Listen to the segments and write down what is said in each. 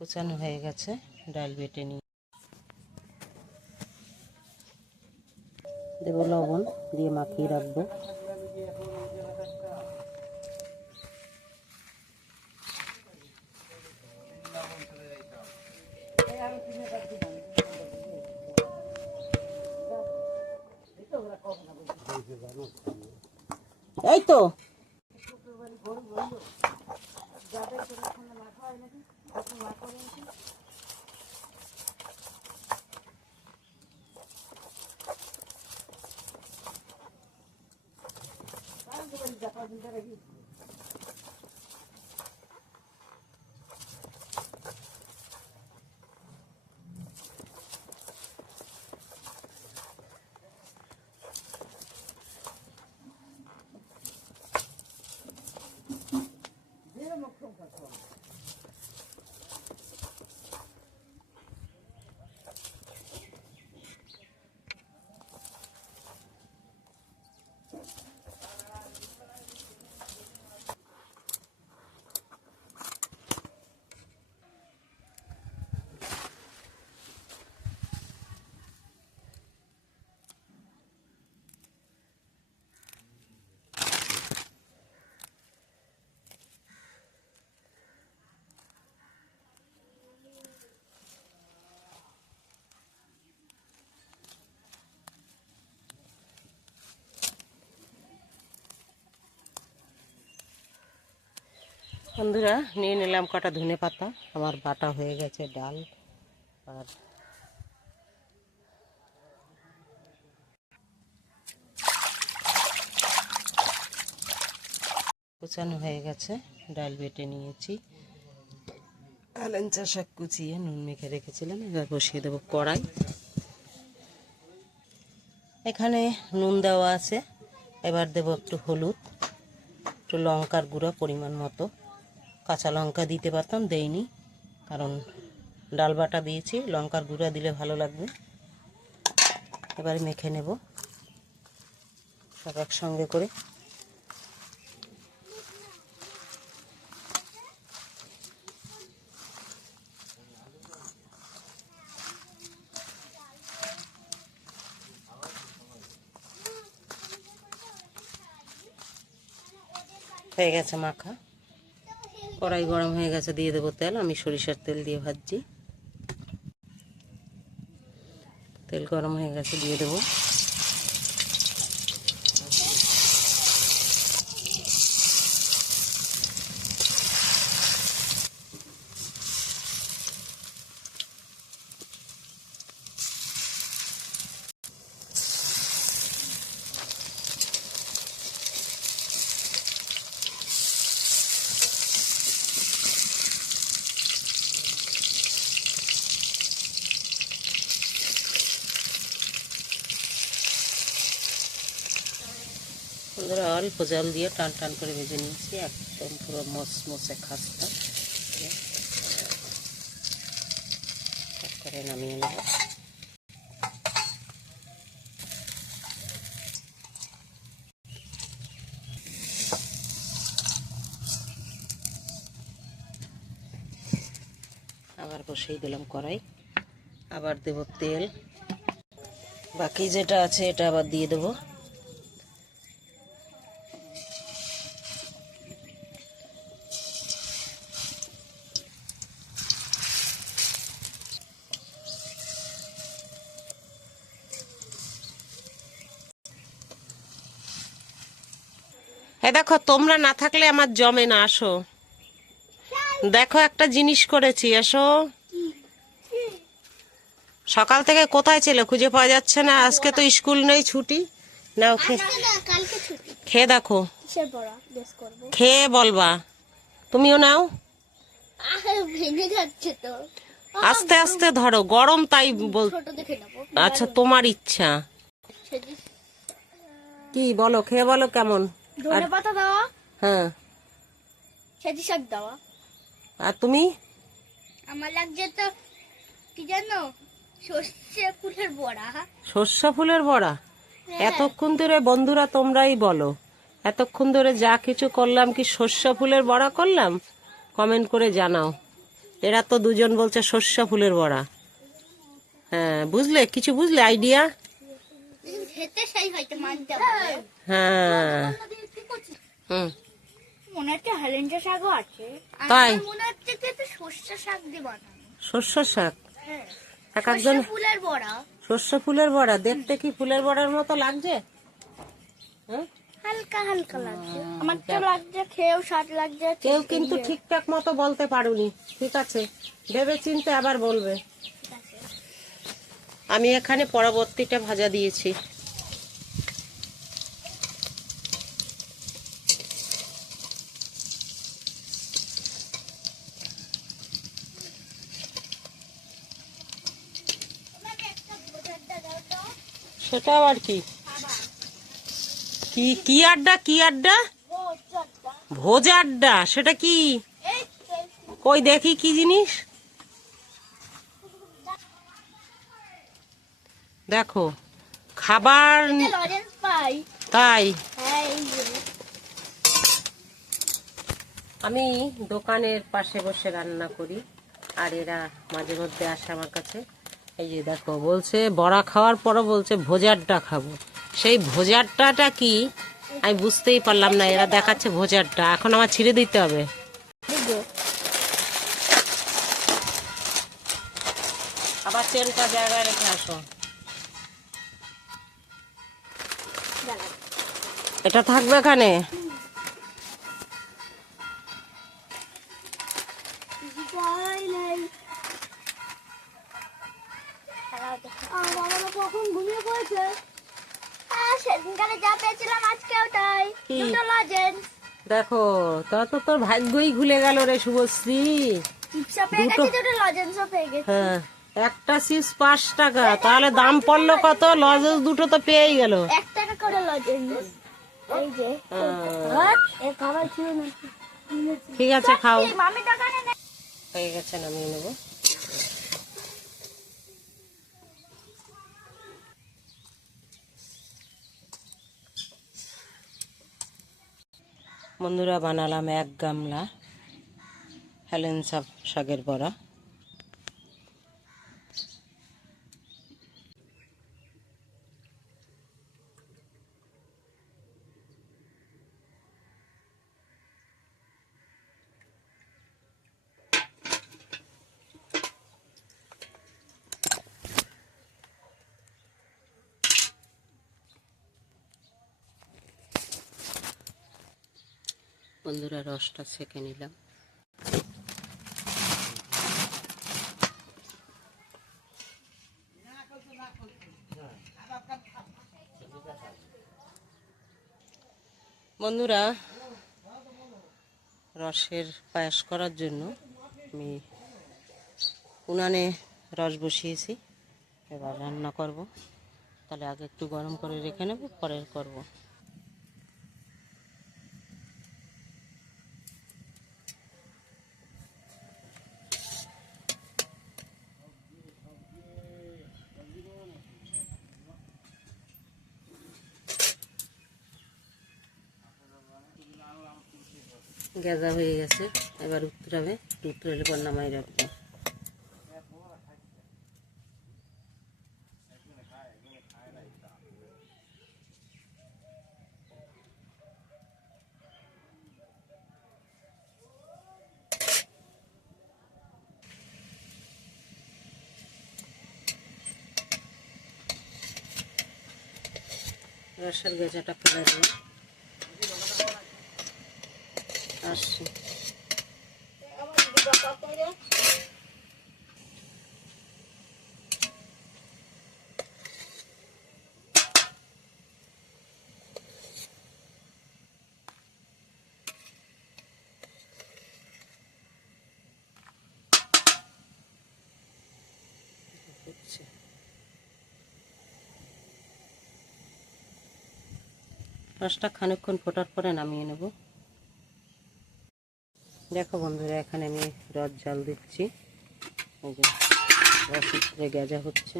কুচানো হয়ে গেছে, ডাল বেটে নিয়ে দেবো, লবণ দিয়ে মাখিয়ে রাখবো। এই তো বন্ধুরা, নিয়ে নিলাম কটা ধনে পাতা। আমার বাটা হয়ে গেছে ডাল আর কুচানো হয়ে গেছে, ডাল বেটে নিয়েছি। আলেঞ্চা শাক কুচিয়ে নুন মেখে রেখেছিলাম, এবার বসিয়ে দেবো কড়াই। এখানে নুন দেওয়া আছে, এবার দেবো একটু হলুদ, একটু লঙ্কার গুঁড়া পরিমাণ মতো। কাঁচা লঙ্কা দিতে পারতাম, দেইনি, কারণ ডাল বাটা দিয়েছি, লঙ্কার গুঁড়া দিলে ভালো লাগবে। এবারে মেখে নেব সব একসঙ্গে করে। হয়ে গেছে মাখা, কড়াই গরম হয়ে গেছে, দিয়ে দেবো তেল। আমি সরিষার তেল দিয়ে ভাজছি। তেল গরম হয়ে গেছে, দিয়ে দেবো অল্প জল দিয়ে টান টান করে ভেজে নিয়েছি, একদম পুরো মচমচে খাস্তা করে নামিয়ে নেব। আবার বসিয়ে দিলাম কড়াই, আবার দেব তেল। বাকি যেটা আছে এটা আবার দিয়ে দেবো। দেখো, তোমরা না থাকলে আমার জমে না। আসো দেখো, একটা জিনিস করেছি, আসো। সকাল থেকে কোথায় ছিল খুঁজে পাওয়া যাচ্ছে না। আজকে তো স্কুল নেই, ছুটি। নাও খেয়ে দেখো, খেয়ে বলবা। তুমিও নাও, আস্তে আস্তে ধরো, গরম তাই আচ্ছা, তোমার ইচ্ছা। কি বলো, খেয়ে বলো কেমন। ধনেপাতা দেওয়া, হ্যাঁ, সেদি শাক দেওয়া। আর তুমি? আমার লাগছে তো কি জানো, সর্ষে ফুলের বড়া। সর্ষে ফুলের বড়া? এতক্ষণ ধরে বন্ধুরা তোমরাই বলো, এতক্ষণ ধরে যা কিছু করলাম কি সর্ষে ফুলের বড়া করলাম? কমেন্ট করে জানাও। এরা তো দুজন বলছে সর্ষে ফুলের বড়া। হ্যাঁ, বুঝলে, কিছু বুঝলে আইডিয়া? খেতে সেই হয়তো মানতে হবে। হ্যাঁ। হুম। মনে হচ্ছে হেলেঞ্চা শাকও আছে। তাই? আমার মনে হচ্ছে যে এটা সর্ষে শাক দিয়ে বানানো। সর্ষে শাক? হ্যাঁ। এক একজন সর্ষে ফুলের বড়া। সর্ষে ফুলের বড়া দেখতে কি ফুলের বড়ার মতো লাগছে? হ্যাঁ, হালকা হালকা লাগছে। আমার তো লাগছে, খেয়েও স্বাদ লাগছে। কেউ কিন্তু ঠিকঠাক মতো বলতে পারুনি। ঠিক আছে, ভেবে চিন্তে আবার বলবে। ঠিক আছে। আমি এখানে পরবর্তীটা ভাজা দিয়েছি। সেটা আবার কি? কি কি আড্ডা, কি আড্ডা? ভোজ আড্ডা? সেটা কি? কই দেখি কি জিনিস। দেখো, খাবার। লজেন্স পাই। তাই? হ্যাঁ, এই যে। আমি দোকানের পাশে বসে রান্না করি, আর এরা মাঝে মধ্যে আসে আমার কাছে। এই যে দেখো, বলছে বড়া খাওয়ার পরও বলছে ভোজারটা খাবো। সেই ভোজারটাটা কি আমি বুঝতেই পারলাম না। এরা দেখাচ্ছে ভোজারটা, এখন আমার ছিঁড়ে দিতে হবে। আবার তেলটা জায়গায় রেখে আসো। এটা থাকবে এখানে। কখন ঘুমিয়ে পড়েছে? সেদিনকালে যা পেয়েছিলাম আজকেও তাই। কি? দুটো লজেন্স। দেখো, তা তো তোর ভাগ্যই খুলে গেল রে শুভশ্রী। চিপসও পেয়ে দুটো। গেছি, দুটো লজেন্সও পেয়ে গেছি। হ্যাঁ, একটা চিপস 5 টাকা, তাহলে দাম পড়লো কত? লজেন্স দুটো তো পেয়েই গেল। 1 টাকা করে লজেন্স। এই যে এই খাবার ছিল না। ঠিক আছে, খাও। মামি দোকানে নেই। হয়ে গেছে, নামিয়ে নেবো। বন্ধুরা, বানালাম 1 গামলা হেলেঞ্চা শাকের বড়া। বন্ধুরা, রসটা ছেঁকে নিলাম। বন্ধুরা, রসের পায়েস করার জন্য আমি উনানে রস বসিয়েছি। এবার রান্না করব। তাহলে আগে একটু গরম করে রেখে নেব, পরে করব। গেজা হয়ে গেছে, এবার উত্তরাবে। উত্তরালে পর নামাই রাখবো। রসের গেজাটা ফেলে দিয়ে আসছি। রসটা খানিকক্ষণ ফোটার পরে নামিয়ে নেব। দেখো বন্ধুরা, এখানে আমি রস জাল দিচ্ছি। এই যে রস উপরে গেজা হচ্ছে।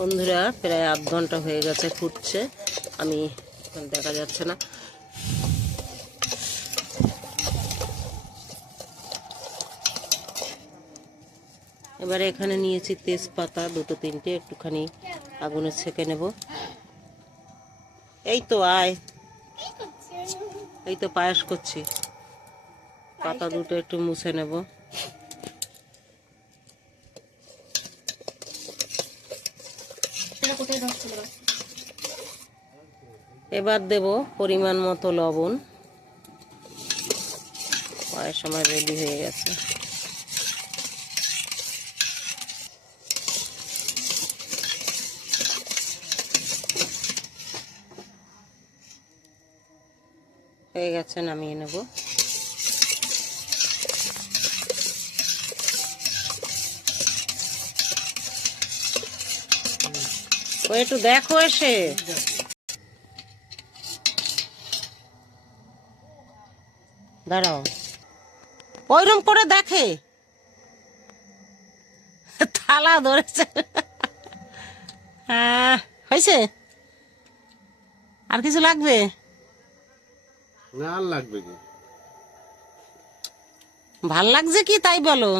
বন্ধুরা প্রায় আধ ঘন্টা হয়ে গেছে ফুটছে, আমি দেখা যাচ্ছে না। এবারে এখানে নিয়েছি তেজপাতা দুটো তিনটে, একটুখানি আগুনে ছেঁকে নেব। এই তো আয়, এই তো পায়েস করছি, পাতা দুটো একটু মুছে নেব। এবার দেব পরিমাণ মতো লবণ। পায়েস আমার রেডি হয়ে গেছে। হয়ে গেছে, নামিয়ে নেব। ও একটু দেখো এসে, দাঁড়াও, ওইরকম করে দেখে, থালা ধরেছে। হয়েছে, আর কিছু লাগবে না? আর লাগবে কি? ভাল লাগছে কি তাই বলো।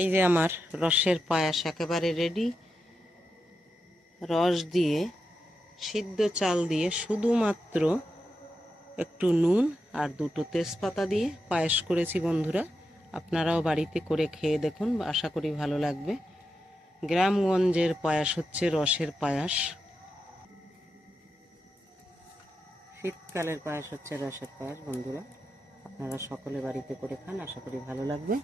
এই যে আমার রসের পায়াস একেবারে রেডি। রস দিয়ে, সিদ্ধ চাল দিয়ে, শুধুমাত্র একটু নুন আর দুটো তেজপাতা দিয়ে পায়েস করেছি বন্ধুরা। আপনারাও বাড়িতে করে খেয়ে দেখুন, আশা করি ভালো লাগবে। গ্রামগঞ্জের পায়াস হচ্ছে রসের পায়াস, শীতকালের পায়াস হচ্ছে রসের পায়াস। বন্ধুরা আপনারা সকলে বাড়িতে করে খান, আশা করি ভালো লাগবে।